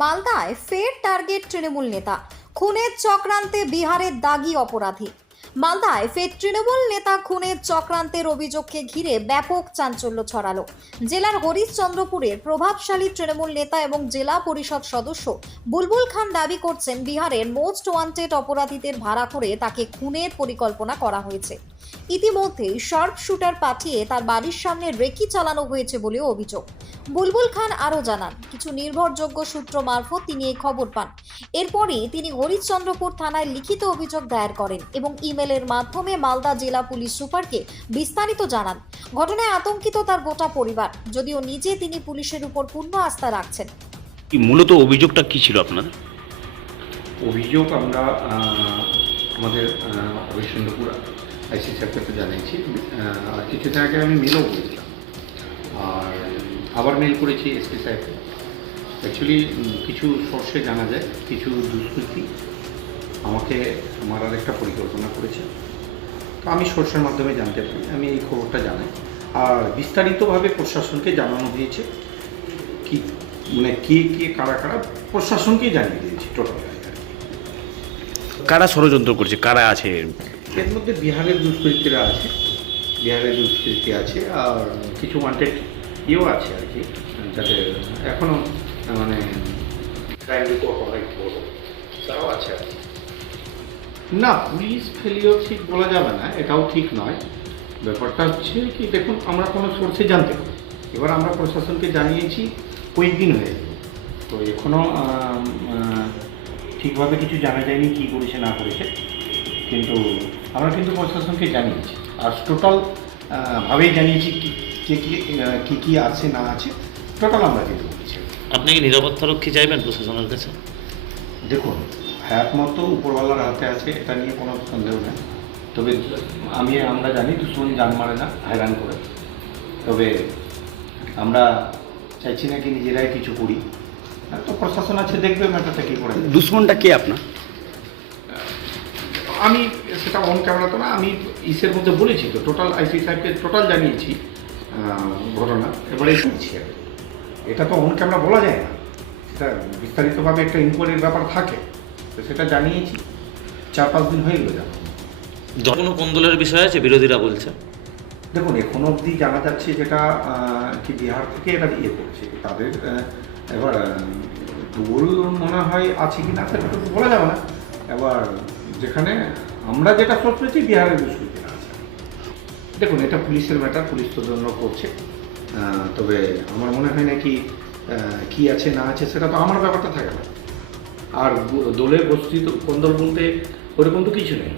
মালদায় ফের টার্গেট তৃণমূল নেতা, খুনের চক্রান্তে বিহারের দাগী অপরাধী। মালদায় ফের তৃণমূল নেতা খুনের চক্রান্তের অভিযোগকে ঘিরে ব্যাপক চাঞ্চল্য ছড়ালো। জেলার হরিশ্চন্দ্রপুরের প্রভাবশালী তৃণমূল নেতা এবং জেলা পরিষদ সদস্য বুলবুল খান দাবি করছেন বিহারের মোস্ট ওয়ান্টেড অপরাধীদের ভাড়া করে তাকে খুনের পরিকল্পনা করা হয়েছে। ইতিমধ্যেই শার্প শুটার পাঠিয়ে তার বাড়ির সামনে রেকি চালানো হয়েছে বলেও অভিযোগ। বুলবুল খান আরও জানান, কিছু নির্ভরযোগ্য সূত্র মারফত তিনি এই খবর পান। এরপরই তিনি হরিশ্চন্দ্রপুর থানায় লিখিত অভিযোগ দায়ের করেন এবং ইমেলের মাধ্যমে মালদা জেলা পুলিশ সুপারকে বিস্তারিত জানান। ঘটনায় আতঙ্কিত তার গোটা পরিবার, যদিও নিজে তিনি পুলিশের উপর পূর্ণ আস্থা রাখছেন। মূলত অভিযোগটা কি ছিল আপনার? অভিযোগ আমরা আমাদের হরিশ্চন্দ্রপুর আইসি স্যারকে তো জানিয়েছি। আর কিছুদিন আগে আমি মেলও করেছিলাম, আর আবার মেল করেছি এসপি সাহেবকে। অ্যাকচুয়ালি কিছু সোর্সে জানা যায় কিছু দুষ্কৃতী আমাকে মারার একটা পরিকল্পনা করেছে। তো আমি সোর্সের মাধ্যমে জানতে পারি, আমি এই খবরটা জানাই। আর বিস্তারিতভাবে প্রশাসনকে জানানো হয়েছে, কি মানে কে কে কারা কারা প্রশাসনকেই জানিয়ে দিয়েছি টোটাল। কারা ষড়যন্ত্র করছে, কারা আছে এর মধ্যে? বিহারের দুষ্কৃতীরা আছে, বিহারের দুষ্কৃতী আছে, আর কিছু ওয়ান্টেড ইয়েও আছে আর কি, যাতে এখনও মানে ক্রাইম রিপোর্ট অনেক বড়, তারাও আছে আর কি। না, পুলিশ ফেলিও ঠিক বলা যাবে না, এটাও ঠিক নয়। ব্যাপারটা হচ্ছে কি, দেখুন আমরা কোনো সোর্সে জানতে পারি, এবার আমরা প্রশাসনকে জানিয়েছি, কয়েকদিন হয়ে গেল, তো এখনও ঠিকভাবে কিছু জানা যায়নি কী করেছে না করেছে, কিন্তু আমরা কিন্তু প্রশাসনকে জানিয়েছি। আর টোটাল ভাবেই জানিয়েছি কী কী আছে না আছে, টোটাল আমরা কিন্তু বলছি। আপনি কি নিরাপত্তা রক্ষী চাইবেন প্রশাসনের কাছে? দেখুন, হায়াত মতো উপরওয়ালার হাতে আছে, এটা নিয়ে কোনো সন্দেহ নেই। তবে আমরা জানি দুশ্মন জান মারে না, হয়রান করে। তবে আমরা চাইছি না কি নিজেরাই কিছু করি, তো প্রশাসন আছে, দেখবে ম্যাটারটা কী করে। দুশ্মনটা কে আপনার? আমি সেটা অন ক্যামেরা তো না, আমি ইসের মধ্যে বলেছি তো, টোটাল আইসি সাহেবকে টোটাল জানিয়েছি ঘটনা। এবারে শুনছি, এটা তো অন ক্যামেরা বলা যায় না, সেটা বিস্তারিতভাবে একটা ইনকোয়ারির ব্যাপার থাকে, তো সেটা জানিয়েছি। 4-5 দিন হয়ে গেল জানো। কোনো কোন্দলের বিষয় আছে বিরোধীরা বলছে? দেখুন, এখনো অবধি জানা যাচ্ছে যেটা কি বিহার থেকে এরা ইয়ে করছে তাদের। এবার ডুবল মনে হয় আছে কি না সেটা তো বলা যাবে না। এবার যেখানে আমরা যেটা সোর্স পেয়েছি, বিহারের দুষ্কৃতীরা আছে। দেখুন, এটা পুলিশের ম্যাটার, পুলিশ তদন্ত করছে। তবে আমার মনে হয় না কি কী আছে না আছে সেটা তো আমার ব্যাপারটা থাকে না। আর দলে গোষ্ঠী তো কোন্দল বলতে ওরকম তো কিছু নেই,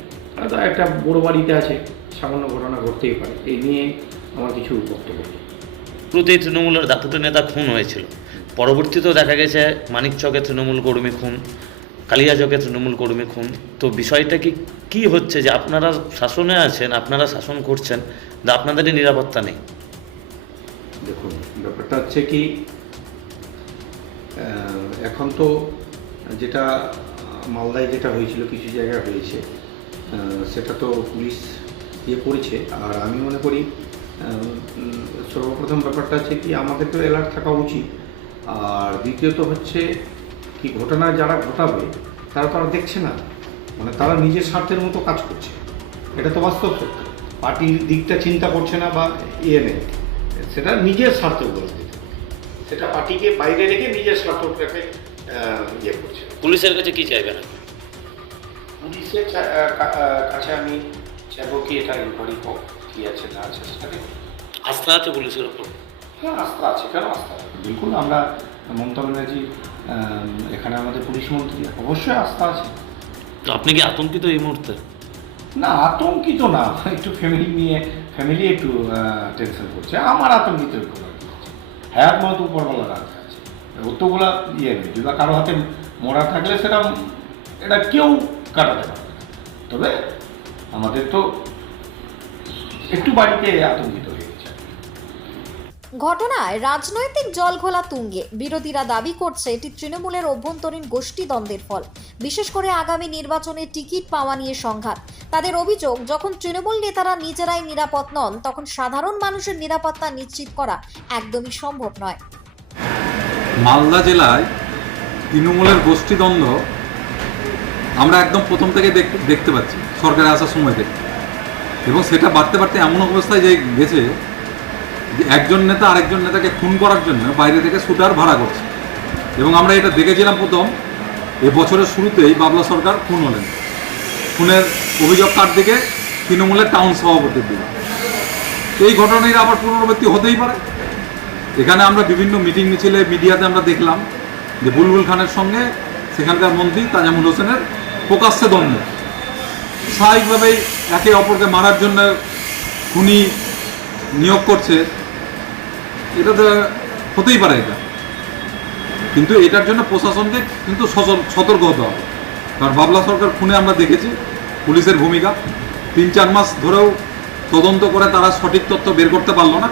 তো একটা বড় বাড়িতে আছে, সামান্য ঘটনা ঘটতেই পারে, এই নিয়ে আমার কিছু বক্তব্য নেই। প্রতি তৃণমূলের দাপুটে নেতা খুন হয়েছিল, পরবর্তীতেও দেখা গেছে মানিকচকে তৃণমূল কর্মী খুন, কালিয়াচকে তৃণমূল কর্মী খুন। তো বিষয়টা কি হচ্ছে যে আপনারা শাসনে আছেন, আপনারা শাসন করছেন, যে আপনাদেরই নিরাপত্তা নেই? দেখুন, ব্যাপারটা হচ্ছে কি, এখন তো যেটা মালদায় যেটা হয়েছিল, কিছু জায়গায় হয়েছে, সেটা তো পুলিশ ইয়ে করেছে। আর আমি মনে করি সর্বপ্রথম ব্যাপারটা হচ্ছে কি, আমাদের তো অ্যালার্ট থাকা উচিত। আর দ্বিতীয়ত হচ্ছে কি, ঘটনা যারা ঘটাবে তারা তো আর দেখছে না, মানে তারা নিজের স্বার্থের মতো কাজ করছে, এটা তো বাস্তব সত্য। পার্টির দিকটা চিন্তা করছে না বা ইয়ে নেই, সেটা নিজের স্বার্থ বলে দিতে, সেটা পার্টিকে বাইরে রেখে নিজের স্বার্থটাকে ইয়ে করছে। পুলিশের কাছে কি চাইবেন? পুলিশের কাছে আমি চাইবো কি এটা ইনকোয়ারি হোক, কী আছে না আছে সেটাকে। আস্থা আছে পুলিশের উপর? হ্যাঁ, আস্থা আছে, কেন আস্থা আছে, বিলকুল। আমরা মমতা ব্যানার্জি এখানে আমাদের পুলিশ মন্ত্রী, অবশ্যই আস্থা আছে। তো আপনি কি আতঙ্কিত এই মুহূর্তে? না, আতঙ্কিত না, একটু ফ্যামিলি একটু টেনশন করছে, আমার আতঙ্কিত একটু হচ্ছে। হায়াত মতো উপরওয়ালার হাতে আছে, অতগুলা ইয়ে নেই। যদি কারো হাতে মরা থাকলে সেটা এটা কেউ কাটাতে পারবে না। তবে আমাদের তো একটু বাড়িতে আতঙ্কিত হয়ে গেছে। ঘটনায় রাজনৈতিক জলঘোলা তুঙ্গে। বিরোধীরা দাবি করছে এটি তৃণমূলের অভ্যন্তরীণ গোষ্ঠীদ্বন্দ্বের ফল, বিশেষ করে আগামী নির্বাচনে টিকিট পাওয়া নিয়ে সংঘাত। তাদের অভিযোগ, যখন তৃণমূল নেতারা নিজেরাই নিরাপদ নন, তখন সাধারণ মানুষের নিরাপত্তা নিশ্চিত করা একদমই সম্ভব নয়। মালদা জেলায় তৃণমূলের গোষ্ঠীদ্বন্দ্ব আমরা একদম প্রথম থেকে দেখতে পাচ্ছি সরকারে আসার সময় থেকে, এবং সেটা বাড়তে বাড়তে এমন অবস্থায় যে গেছে যে একজন নেতা আরেকজন নেতাকে খুন করার জন্য বাইরে থেকে শুটার ভাড়া করছে। এবং আমরা এটা দেখেছিলাম প্রথম এ বছরের শুরুতেই বাবলা সরকার খুন হলেন, খুনের অভিযোগ কার দিকে? তৃণমূলের টাউন সভাপতির দিকে। এই ঘটনার আবার পুনরাবৃত্তি হতেই পারে। এখানে আমরা বিভিন্ন মিটিং মিছিলে মিডিয়াতে আমরা দেখলাম যে বুলবুল খানের সঙ্গে সেখানকার মন্ত্রী তাজামুল হোসেনের প্রকাশ্যে দ্বন্দ্ব, স্বাভাবিকভাবেই একে অপরকে মারার জন্য খুনি নিয়োগ করছে, এটা তো হতেই পারে এটা। কিন্তু এটার জন্য প্রশাসনকে কিন্তু সতর্ক হতে হবে। কারণ বাবলা সরকার খুনে আমরা দেখেছি পুলিশের ভূমিকা, 3-4 মাস ধরেও তদন্ত করে তারা সঠিক তথ্য বের করতে পারলো না,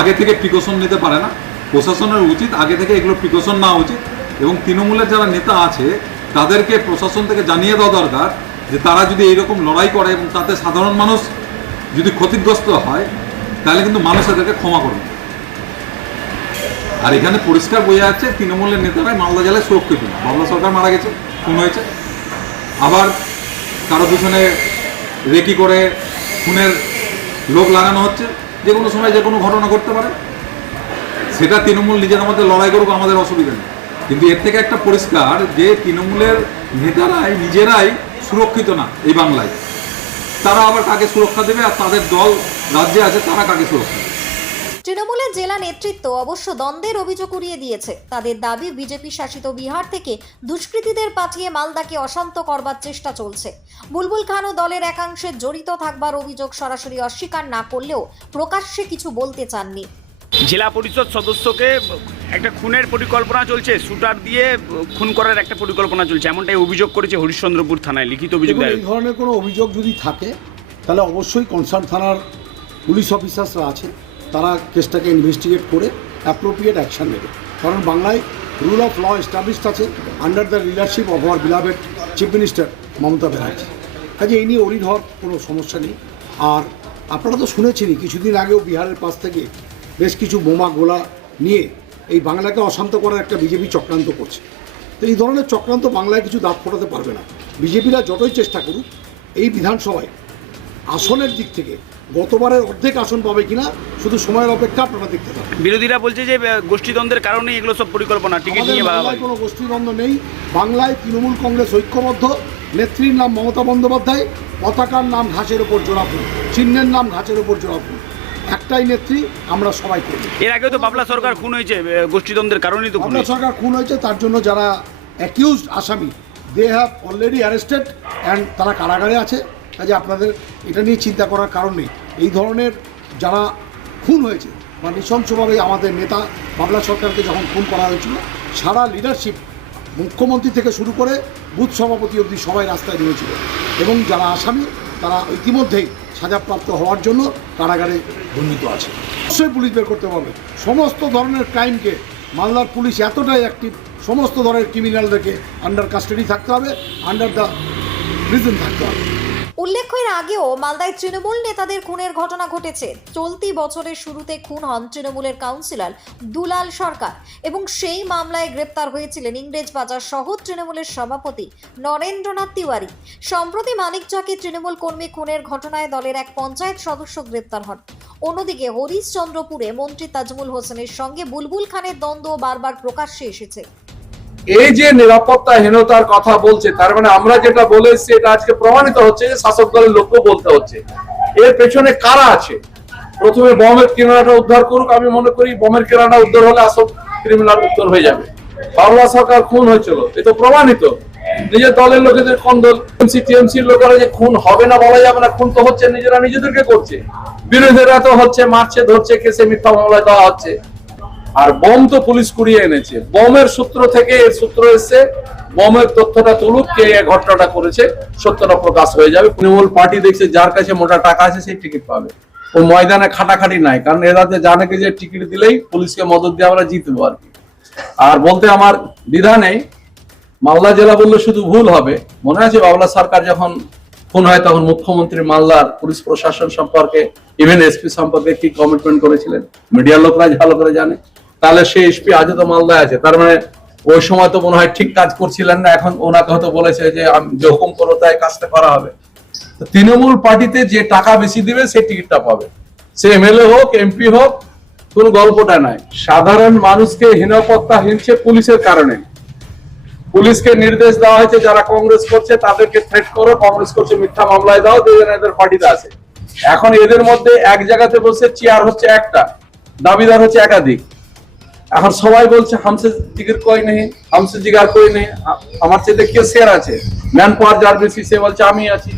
আগে থেকে প্রিকশন নিতে পারে না। প্রশাসনের উচিত আগে থেকে এগুলো প্রিকশন নেওয়া উচিত, এবং তৃণমূলের যারা নেতা আছে তাদেরকে প্রশাসন থেকে জানিয়ে দেওয়া দরকার যে তারা যদি এইরকম লড়াই করে এবং তাতে সাধারণ মানুষ যদি ক্ষতিগ্রস্ত হয় তাহলে কিন্তু মানুষ এদেরকে ক্ষমা করবে। আর এখানে পরিষ্কার বোঝা যাচ্ছে তৃণমূলের নেতারাই মালদা জেলায় সুরক্ষিত না। বাবলা সরকার মারা গেছে, খুন হয়েছে, আবার কারো পিছনে রেকি করে খুনের লোক লাগানো হচ্ছে, যে কোনো সময় যে কোনো ঘটনা ঘটতে পারে। সেটা তৃণমূল নিজেদের মধ্যে লড়াই করুক, আমাদের অসুবিধা নেই, কিন্তু এর থেকে একটা পরিষ্কার যে তৃণমূলের নেতারাই নিজেরাই সুরক্ষিত না এই বাংলায়। তারা আবার কাকে সুরক্ষা দেবে, আর তাদের দল রাজ্যে আছে তারা কাকে সুরক্ষা দেবে? তৃণমূলের জেলা নেতৃত্ব অবশ্য দ্বন্দ্বের অভিযোগ উড়িয়ে দিয়েছে। তাদের দাবি বিজেপি শাসিত বিহার থেকে দুষ্কৃতীদের পাঠিয়ে মালদাকে অশান্ত করবার চেষ্টা চলছে। বুলবুল খানও দলের একাংশে জড়িত থাকবার অভিযোগ সরাসরি অস্বীকার না করলেও প্রকাশ্যে কিছু বলতে চাননি। জেলা পরিষদ সদস্যকে একটা খুনের পরিকল্পনা চলছে, শুটার দিয়ে খুন করার একটা পরিকল্পনা চলছে, এমনটাই অভিযোগ করেছে হরিশ্চন্দ্রপুর থানায় লিখিত অভিযোগ। এই ধরনের কোনো অভিযোগ যদি থাকে তাহলে অবশ্যই কনসার্ন থানার পুলিশ অফিসার্সরা আছে, তারা কেসটাকে ইনভেস্টিগেট করে অ্যাপ্রোপ্রিয়েট অ্যাকশন নেবে। কারণ বাংলায় রুল অফ ল এস্টাবলিশড আছে under the leadership of our beloved chief minister Mamata Banerjee. কাজে এই নিয়ে অরিন হওয়ার কোনো সমস্যা নেই। আর আপনারা তো শুনেছেনই কিছুদিন আগেও বিহারের পাশ থেকে বেশ কিছু বোমা গোলা নিয়ে এই বাংলাকে অশান্ত করার একটা বিজেপি চক্রান্ত করছে। তো এই ধরনের চক্রান্ত বাংলায় কিছু দাঁত ফোটাতে পারবে না। বিজেপিরা যতই চেষ্টা করুক এই বিধানসভায় আসনের দিক থেকে গতবারের অর্ধেক আসন পাবে কিনা শুধু সময়ের অপেক্ষা আপনারা দেখতে পাবেন। বিরোধীরা বলছে যে গোষ্ঠীদ্বন্দ্বের কারণে এগুলো সব পরিকল্পনা, টিকিট নিয়ে বাংলায় কোনো গোষ্ঠীদ্বন্দ্ব নেই। বাংলায় তৃণমূল কংগ্রেস ঐক্যবদ্ধ, নেত্রীর নাম মমতা বন্দ্যোপাধ্যায়, পতাকার নাম ঘাসের ওপর জোড়াফুল, চিহ্নের নাম ঘাসের ওপর জোড়াফুল, একটাই নেত্রী, আমরা সবাই করি। এর আগেও তো বাবলা সরকার খুন হয়েছে গোষ্ঠীদ্বন্দ্বের কারণেই তো বাবলা সরকার খুন হয়েছে, তার জন্য যারা অ্যাকিউজড আসামি they have already arrested and তারা কারাগারে আছে। কাজে আপনাদের এটা নিয়ে চিন্তা করার কারণ নেই। এই ধরনের যারা খুন হয়েছে বা নৃশংসভাবে আমাদের নেতা বাবলা সরকারকে যখন খুন করা হয়েছিল, সারা লিডারশিপ মুখ্যমন্ত্রী থেকে শুরু করে বুথ সভাপতি অবধি সবাই রাস্তায় নেমেছিল, এবং যারা আসামি তারা ইতিমধ্যেই সাজাপ্রাপ্ত হওয়ার জন্য কারাগারে দণ্ডিত আছে। অবশ্যই পুলিশ বের করতে পারবে সমস্ত ধরনের ক্রাইমকে। মালদার পুলিশ এতটাই অ্যাক্টিভ, সমস্ত ধরনের ক্রিমিনালদেরকে আন্ডার কাস্টাডি থাকতে হবে, আন্ডার দ্য প্রিজন থাকতে হবে। উল্লেখ্য এর আগেও মালদায় তৃণমূল নেতাদের খুনের ঘটনা ঘটেছে। চলতি বছরের শুরুতে খুন হন তৃণমূলের কাউন্সিলর দুলাল সরকার, এবং সেই মামলায় গ্রেপ্তার হয়েছিলেন ইংরেজবাজার সহ তৃণমূলের সভাপতি নরেন্দ্রনাথ তিওয়ারি। সম্প্রতি মানিকচকে তৃণমূল কর্মী খুনের ঘটনায় দলের এক পঞ্চায়েত সদস্য গ্রেপ্তার হন। অন্যদিকে হরিশ্চন্দ্রপুরে মন্ত্রী তাজমুল হোসেনের সঙ্গে বুলবুল খানের দ্বন্দ্ব বারবার প্রকাশ্যে এসেছে। এই যে নিরাপত্তাহীনতার কথা বলছে, তার মানে আমরা যেটা বলে এসেছি এটা আজকে প্রমাণিত হচ্ছে যে শাসক দলের লোকও বলতে হচ্ছে। এর পেছনে কারা আছে? প্রথমে বমের কিনারাটা উদ্ধার করুক। আমি মনে করি বমের কিনারাটা উদ্ধার হলে আসল ক্রিমিনাল উদ্ধার হয়ে যাবে। বাবলা সরকার খুন হয়েছিল, এ তো প্রমাণিত। নিজের দলের লোকেদের কোন দল টিএমসির লোকেরা যে খুন হবে না বলা যাবে না, খুন তো হচ্ছে, নিজেরা নিজেদেরকে করছে। বিরোধীরা তো হচ্ছে, মারছে, ধরছে, কেসে মিথ্যা মামলায় দেওয়া হচ্ছে। আর বম তো পুলিশ কুড়িয়ে এনেছে, বমের সূত্র থেকে এর সূত্র এসছে। বমের তথ্যটা তুলুক, কে ঘটনাটা করেছে, সত্যটা প্রকাশ হয়ে যাবে। তৃণমূল পার্টি দেখছে যার কাছে মোটা টাকা আছে সেই টিকিট পাবে। ও ময়দানে খাটাখাটি নাই, কারণ এরা জানে যে টিকিট দিলেই পুলিশকে মদত দিয়ে আমরা জিতবো আর কি। আর বলতে আমার দ্বিধা নেই, মালদা জেলা বললে শুধু ভুল হবে। মনে আছে বাবলা সরকার যখন খুন হয় তখন মুখ্যমন্ত্রী মালদার পুলিশ প্রশাসন সম্পর্কে, ইভেন এসপি সম্পর্কে কি কমিটমেন্ট করেছিলেন? মিডিয়ার লোকরা ভালো করে জানে। তাহলে সেই এসপি আজও তো মালদায় আছে, তার মানে ওই সময় তো মনে হয় ঠিক কাজ করছিলেন না, এখন ওনাকে হয়তো বলেছে যে আমি যে হুকুম করো তাই কাজটা করা হবে। তো তৃণমূল পার্টিতে যে টাকা বেশি দিবে সে টিকিটটা পাবে, সে এমএলএ হোক এমপি হোক, কোন গল্পটা নাই। সাধারণ মানুষকে হীনপত্তা হিনছে পুলিশের কারণে। পুলিশকে নির্দেশ দেওয়া হয়েছে যারা কংগ্রেস করছে তাদেরকে থ্রেট করো, কংগ্রেস করছে মিথ্যা মামলায় দাও, দুজন এদের পার্টিতে আছে। এখন এদের মধ্যে এক জায়গাতে বসে চেয়ার হচ্ছে একটা, দাবিদার হচ্ছে একাধিক। এখন সবাই বলছে হামসে জিগির কই নেই, হামসে জিগার কই নেই, আমার চেয়ে কে শেয়ার আছে, ম্যান পাওয়ার যার বেশি সে বলছে আমি আছি।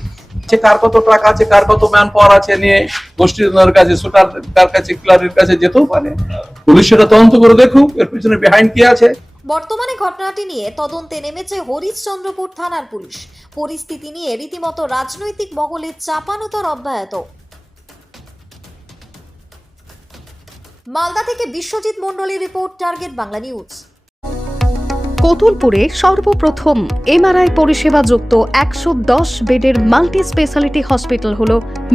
কার কত টাকা আছে, কার কত ম্যান পাওয়ার আছে নিয়ে গোষ্ঠীর কাছে, সুটার কাছে, ক্লারের কাছে যেতেও পারে। পুলিশ সেটা তদন্ত করে দেখুক এর পিছনে বিহাইন্ড কি আছে। বর্তমানে ঘটনাটি নিয়ে তদন্তে নেমেছে হরিশ্চন্দ্রপুর থানার পুলিশ। পরিস্থিতি নিয়ে রীতিমতো রাজনৈতিক মহলে চাপানোতর অব্যাহত। মালদা থেকে বিশ্বজিৎ মণ্ডলের রিপোর্ট, টার্গেট বাংলা নিউজ। কোতুলপুরে সর্বপ্রথম এমআরআই পরিষেবা যুক্ত 110 বেডের মাল্টি স্পেশালিটি হসপিটাল হল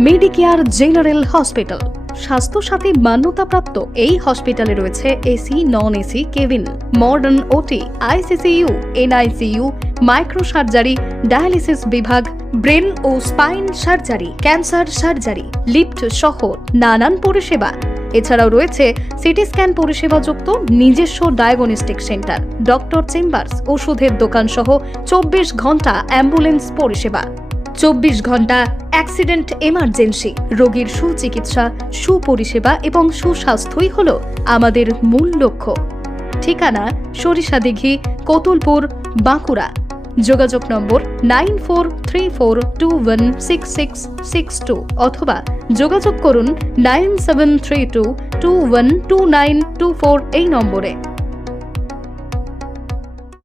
মেডিকেয়ার জেনারেল হসপিটাল। স্বাস্থ্যসাথী মান্যতাপ্রাপ্ত এই হসপিটালে রয়েছে AC, non AC cabin, modern OT, ICCU, NICU, micro surgery, dialysis বিভাগ, ব্রেন ও spine surgery, cancer surgery, lift সহ নানান পরিষেবা। এছাড়াও রয়েছে সিটি স্ক্যান পরিষেবা যুক্ত নিজস্ব ডায়াগনস্টিক সেন্টার, ডক্টর চেম্বার্স, ওষুধের দোকান সহ 24 ঘন্টা অ্যাম্বুলেন্স পরিষেবা, 24 ঘন্টা অ্যাক্সিডেন্ট এমার্জেন্সি। রোগীর সুচিকিৎসা, সুপরিষেবা এবং সুস্বাস্থ্যই হল আমাদের মূল লক্ষ্য। ঠিকানা সরিষাদিঘি, কোতুলপুর, বাঁকুড়া। যোগাযোগ নম্বর 9434216662 অথবা যোগাযোগ করুন 9732212924 এই নম্বরে।